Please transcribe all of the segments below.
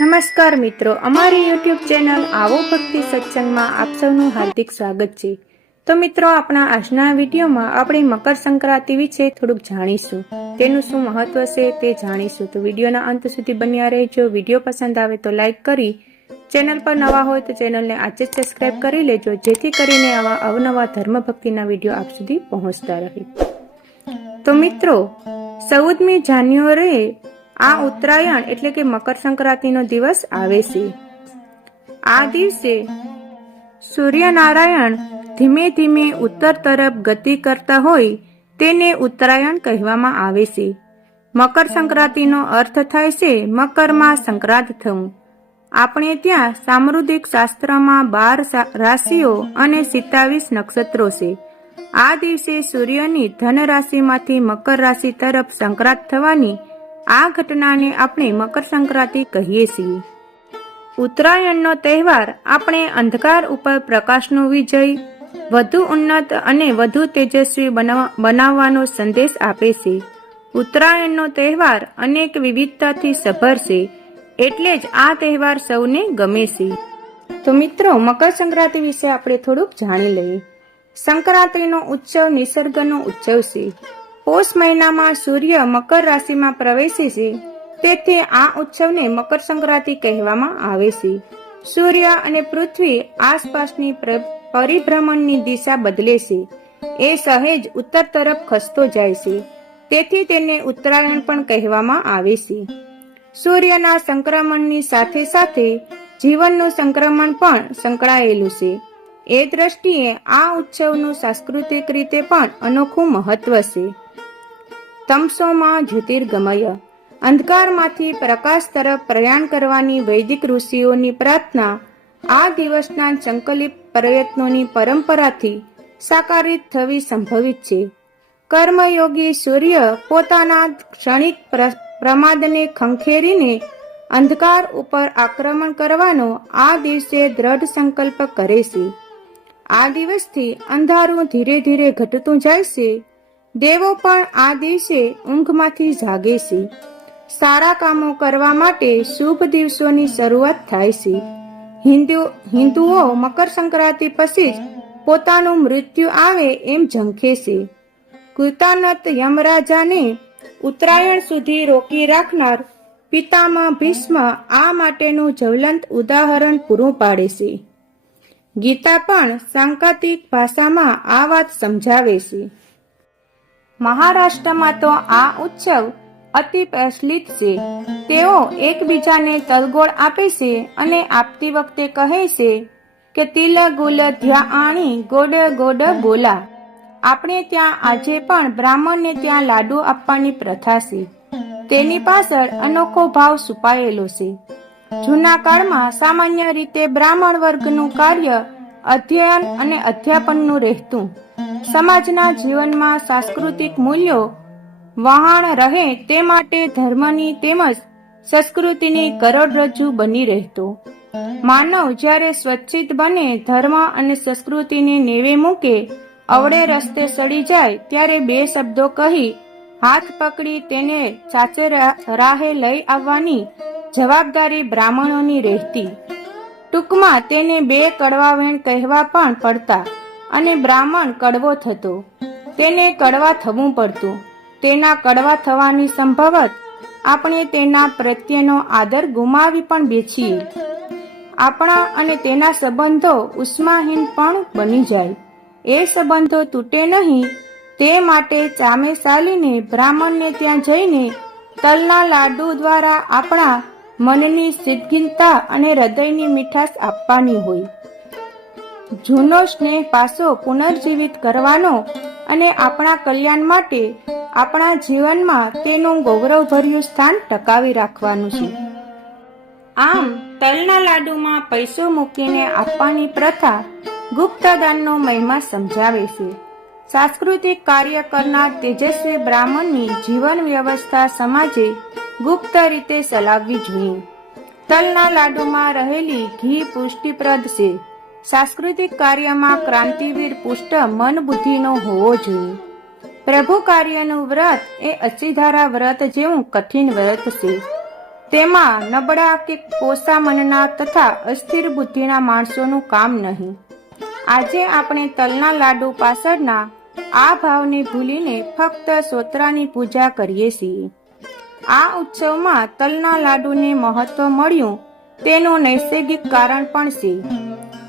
નમસ્કાર મિત્રો, અમારી યુટ્યુબ ચેનલ આવો ભક્તિ સત્સંગમાં આપ સૌનું હાર્દિક સ્વાગત છે। તો મિત્રો, આપણા આજના વિડીયોમાં આપણે મકર સંક્રાંતિ વિશે થોડુંક જાણીશું, તેનું શું મહત્વ છે તે જાણીશું। તો વિડીયોના અંત સુધી બન્યા રહેજો। વિડીયો પસંદ આવે તો લાઈક કરી, ચેનલ પર નવા હોય તો ચેનલને આજે જ સબસ્ક્રાઈબ કરી લેજો, જેથી કરીને આવા અવનવા ધર્મ ભક્તિના વિડીયો આપ સુધી પહોંચતા રહે। તો મિત્રો, 14મી જાન્યુઆરીએ આ ઉત્તરાયણ એટલે કે મકર સંક્રાંતિનો દિવસ આવે છે। આ દિવસે સૂર્યનારાયણ ધીમે ધીમે ઉત્તર તરફ ગતિ કરતા હોય તેને ઉત્તરાયણ કહેવામાં આવે છે। મકર સંક્રાંતિનો અર્થ થાય છે મકરમાં સંક્રાંત થવું। આપણે ત્યાં સામુદ્રિક શાસ્ત્રમાં 12 રાશિઓ અને 27 નક્ષત્રો છે। આ દિવસે સૂર્યની ધન રાશિમાંથી મકર રાશિ તરફ સંક્રાંત થવાની આ ઘટનાને આપણે મકર સંક્રાંતિ કહીએ છીએ। ઉત્તરાયણનો તહેવાર આપણે અંધકાર ઉપર પ્રકાશનો વિજય, વધુ ઉન્નત અને વધુ તેજસ્વી બનાવવાનો સંદેશ આપે છે। ઉત્તરાયણનો તહેવાર અનેક વિવિધતાથી સભર છે, એટલે જ આ તહેવાર સૌને ગમે છે। તો મિત્રો, મકર સંક્રાંતિ વિશે આપણે થોડુંક જાણી લઈએ। સંક્રાંતિનો ઉત્સવ નિસર્ગનો ઉત્સવ છે। પોષ મહિનામાં સૂર્ય મકર રાશિમાં પ્રવેશે છે, તેથી આ ઉત્સવને મકર સંક્રાંતિ કહેવામાં આવે છે। સૂર્ય અને પૃથ્વી આસપાસની પરિભ્રમણની દિશા બદલે છે, એ સહેજ ઉત્તર તરફ ખસતો જાય છે, તેથી તેને ઉત્તરાયણ પણ કહેવામાં આવે છે। સૂર્યના સંક્રમણની સાથે સાથે જીવનનું સંક્રમણ પણ સંકળાયેલું છે। એ દ્રષ્ટિએ આ ઉત્સવનું સાંસ્કૃતિક રીતે પણ અનોખું મહત્વ છે। તમસોમાં જ્યોતિર્ગમય, અંધકારમાંથી પ્રકાશ તરફ પ્રયાણ કરવાની વૈદિક ઋષિઓની પ્રાર્થના આ દિવસના સંકલિત પ્રયત્નોની પરંપરાથી સાકારિત થવી સંભવિત છે। કર્મયોગી સૂર્ય પોતાના ક્ષણિક પ્રમાદને ખંખેરીને અંધકાર ઉપર આક્રમણ કરવાનો આ દિવસે દ્રઢ સંકલ્પ કરે છે। આ દિવસથી અંધારું ધીરે ધીરે ઘટતું જાય છે। દેવો પણ આ દિવસે ઊંઘમાંથી જાગે છે। સારા કામો કરવા માટે શુભ દિવસોની શરૂઆત થાય છે। હિન્દુઓ મકર સંક્રાંતિ પછી જ પોતાનું મૃત્યુ આવે એમ ઝંખે છે। કૃતાનત યમરાજાને ઉત્તરાયણ સુધી રોકી રાખનાર પિતામહ ભીષ્મ આ માટેનું જ્વલંત ઉદાહરણ પૂરું પાડે છે। ગીતા પણ સાંકેતિક ભાષામાં આ વાત સમજાવે છે। મહારાષ્ટ્રમાં તો આ ઉત્સવ અતિ પ્રચલિત છે। તેઓ એકબીજાને તલગોળ આપે છે અને આપતી વખતે કહે છે કે તિલ ગુલ ધ્યાણી ગોડ ગોડ બોલા। આપણે ત્યાં આજે પણ બ્રાહ્મણને ત્યાં લાડુ આપવાની પ્રથા છે। તેની પાછળ અનોખો ભાવ છુપાયેલો છે। જૂના કાળમાં સામાન્ય રીતે બ્રાહ્મણ વર્ગનું કાર્ય અધ્યયન અને અધ્યાપનનું રહેતું। સમાજના જીવનમાં સાંસ્કૃતિક મૂલ્યો વહાણ રહે તે માટે ધર્મની તેમજ સંસ્કૃતિની કરોડરજ્જુ બની રહેતો। માનવ જ્યારે સ્વચ્છિત બને, ધર્મ અને સંસ્કૃતિને નેવે મૂકે, અવળે રસ્તે સડી જાય, ત્યારે 2 શબ્દો કહી હાથ પકડી તેને સાચે રાહે લઈ આવવાની જવાબદારી બ્રાહ્મણોની રહેતી। ટૂંકમાં તેને 2 કડવા વેણ કહેવા પણ પડતા અને બ્રાહ્મણ કડવો થતો, તેને કડવા થવું પડતું। તેના કડવા થવાની સંભવત આપણે તેના પ્રત્યેનો આદર ગુમાવી પણ બેસીએ। આપણા અને તેના સંબંધો ઉષ્માહીન પણ બની જાય। એ સંબંધો તૂટે નહીં તે માટે ચામે ચાલીને બ્રાહ્મણને ત્યાં જઈને તલના લાડુ દ્વારા આપણા મનની શીતળતા અને હૃદયની મીઠાશ આપવાની હોય। જૂનો સ્નેહ પાછો પુનર્જીવિત કરવાનો અને આપણા કલ્યાણ માટે આપણા જીવનમાં તેનું ગૌરવભર્યું સ્થાન ટકાવી રાખવાનું છે। આમ તલના લાડુમાં પૈસો મૂકીને આપવાની પ્રથા ગુપ્તદાનનો મહિમા સમજાવે છે। સાંસ્કૃતિક કાર્ય કરનાર તેજસ્વી બ્રાહ્મણની જીવન વ્યવસ્થા સમાજે ગુપ્ત રીતે ચલાવવી જોઈએ। તલના લાડુમાં રહેલી ઘી પુષ્ટિપ્રદ છે। સાંસ્કૃતિક કાર્યમાં ક્રાંતિવીર પુષ્ટ મન બુદ્ધિનો હોવો જોઈએ। પ્રભુ કાર્યનું વ્રત એ અસીધારા વ્રત જેવું કઠિન વ્રત છે। તેમાં નબળા કે પોસા મનના તથા અસ્થિર બુદ્ધિના માણસોનું કામ નહીં. આજે આપણે તલના લાડુ પાછળના આ ભાવને ભૂલીને ફક્ત સોતરાની પૂજા કરીએ છીએ. આ ઉત્સવમાં તલના લાડુને મહત્વ મળ્યું તેનું નૈસર્ગિક કારણ પણ છે.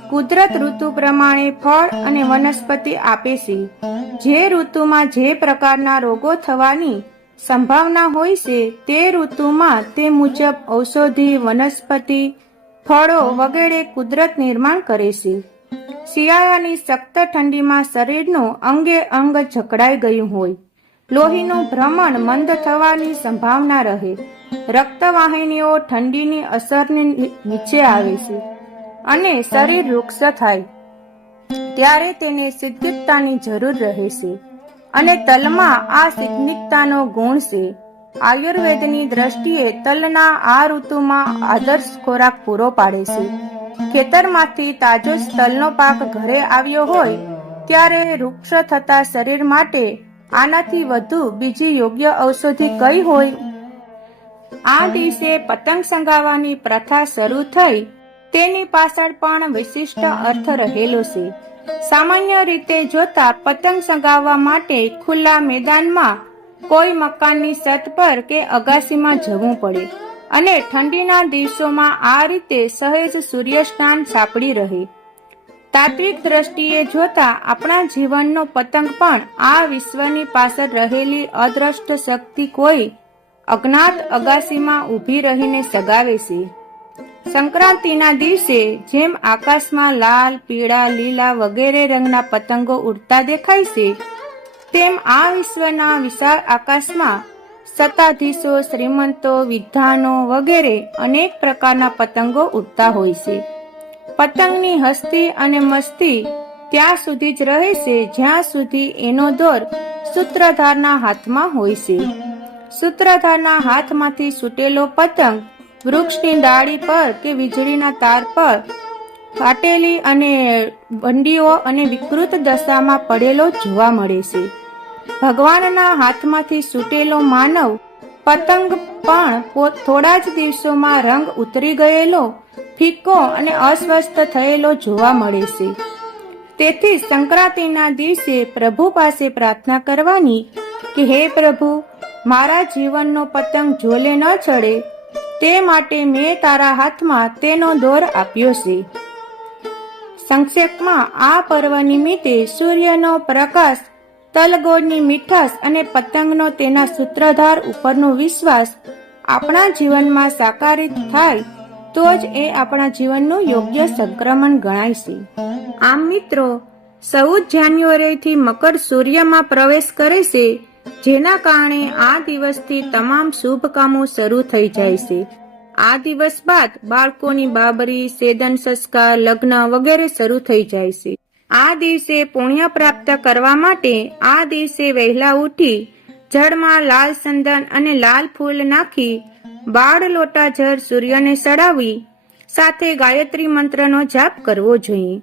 કુદરત ઋતુ પ્રમાણે ફળ અને વનસ્પતિ આપે છે. જે ઋતુમાં જે પ્રકારના રોગો થવાની સંભાવના હોય છે તે ઋતુમાં તે મુજબ ઔષધિ, વનસ્પતિ, ફળો વગેરે કુદરત નિર્માણ કરે છે. શિયાળાની સખ્ત ઠંડીમાં શરીરનું અંગે અંગ જકડાઈ ગયું હોય, લોહીનું ભ્રમણ મંદ થવાની સંભાવના રહે, રક્તવાહિનીઓ ઠંડીની અસરને નીચે આવે છે અને શરીર વૃક્ષ થાય, ત્યારે તેને સિદ્ધિકતાની જરૂર રહે છે અને તલમાં આ સિદ્ધિકતાનો ગુણ છે. આયુર્વેદની દ્રષ્ટિએ તલના આ ઋતુમાં આદર્શ ખોરાક પૂરો પાડે છે. ખેતરમાંથી તાજો જ તલનો પાક ઘરે આવ્યો હોય ત્યારે વૃક્ષ થતા શરીર માટે આનાથી વધુ બીજી યોગ્ય ઔષધિ કઈ હોય? આ દિવસે પતંગ ચગાવવાની પ્રથા શરૂ થઈ તેની પાછળ પણ વિશિષ્ટ અર્થ રહેલો છે. સામાન્ય રીતે જોતા પતંગ ચગાવવા માટે ખુલ્લા મેદાનમાં કોઈ મકાનની છત પર કે અગાસીમાં જવું પડે અને ઠંડીના દિવસોમાં આ રીતે સહેજ સૂર્ય સ્નાન સાંપડી રહે. તાત્વિક દ્રષ્ટિએ જોતા આપણા જીવનનો પતંગ પણ આ વિશ્વની પાછળ રહેલી અદ્રષ્ટ શક્તિ કોઈ અજ્ઞાત અગાસીમાં ઊભી રહીને સગાવે છે. સંક્રાંતિના દિવસે જેમ આકાશમાં લાલ, પીળા, લીલા વગેરે રંગના પતંગો ઉડતા દેખાય છે, તેમ આ વિશ્વના વિશાળ આકાશમાં સત્તાધીશો, શ્રીમંતો, વિદ્વાનો વગેરે અનેક પ્રકારના પતંગો ઉડતા હોય છે. પતંગની હસ્તી અને મસ્તી ત્યાં સુધી જ રહે છે જ્યાં સુધી એનો દોર સૂત્રધારના હાથમાં હોય છે. સૂત્રધારના હાથમાંથી છૂટેલો પતંગ વૃક્ષની ડાળી પર કે વીજળીના તાર પર ફાટેલી અને બંડીઓ અને વિકૃત દશામાં પડેલો જોવા મળે છે. ભગવાનના હાથમાંથી છૂટેલો માનવ પતંગ પણ થોડા જ દિવસોમાં રંગ ઉતરી ગયેલો, ફીકો અને અસ્વસ્થ થયેલો જોવા મળે છે. તેથી સંક્રાંતિના દિવસે પ્રભુ પાસે પ્રાર્થના કરવાની કે હે પ્રભુ, મારા જીવનનો પતંગ ઝોલે ન ચડે તે માટે મેં તારા હાથમાં તેનો દોર આપ્યો છે. સંક્ષેપમાં આ પર્વ નિમિત્તે સૂર્યનો પ્રકાશ, તલગોળની મીઠાશ અને પતંગનો તેના સૂત્રધાર ઉપરનો વિશ્વાસ આપણા જીવનમાં સાકારિત થાય તો જ એ આપણા જીવનનું યોગ્ય સંક્રમણ ગણાય છે. આમ મિત્રો, 14 જાન્યુઆરીથી મકર સૂર્યમાં પ્રવેશ કરે છે, જેના કારણે આ દિવસથી તમામ શુભ કામો શરૂ થઈ જાય છે. આ દિવસ બાદ બાળકોની બાબરી, સેદન સંસ્કાર, લગ્ન વગેરે શરૂ થઈ જાય છે. આ દિવસે પુણ્ય પ્રાપ્ત કરવા માટે આ દિવસે વહેલા ઉઠી જળમાં લાલ ચંદન અને લાલ ફૂલ નાખી બાળ લોટા જળ સૂર્યને ચડાવી સાથે ગાયત્રી મંત્રનો જાપ કરવો જોઈએ.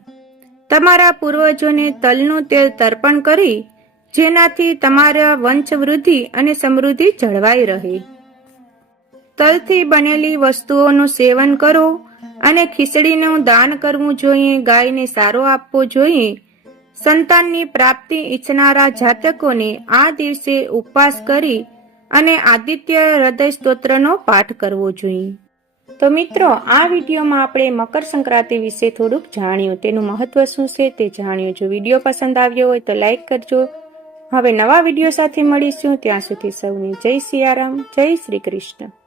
તમારા પૂર્વજોને તલનું તેલ તર્પણ કરી જેનાથી તમારા વંશવૃદ્ધિ અને સમૃદ્ધિ જળવાઈ રહે. તલથી બનેલી વસ્તુઓનું સેવન કરો અને ખીચડીનું દાન કરવું જોઈએ. ગાયને સારો આપવો જોઈએ. સંતાનની પ્રાપ્તિ ઈચ્છનારા જાતકોને આ દિવસે ઉપવાસ કરી અને આદિત્ય હૃદય સ્તોત્રનો પાઠ કરવો જોઈએ. તો મિત્રો, આ વિડીયોમાં આપણે મકર સંક્રાંતિ વિશે થોડુંક જાણ્યું, તેનું મહત્વ શું છે તે જાણ્યું. જો વિડીયો પસંદ આવ્યો હોય તો લાઈક કરજો. હવે નવા વિડીયો સાથે મળીશું. ત્યાં સુધી સૌને જય સિયારામ, જય શ્રી કૃષ્ણ.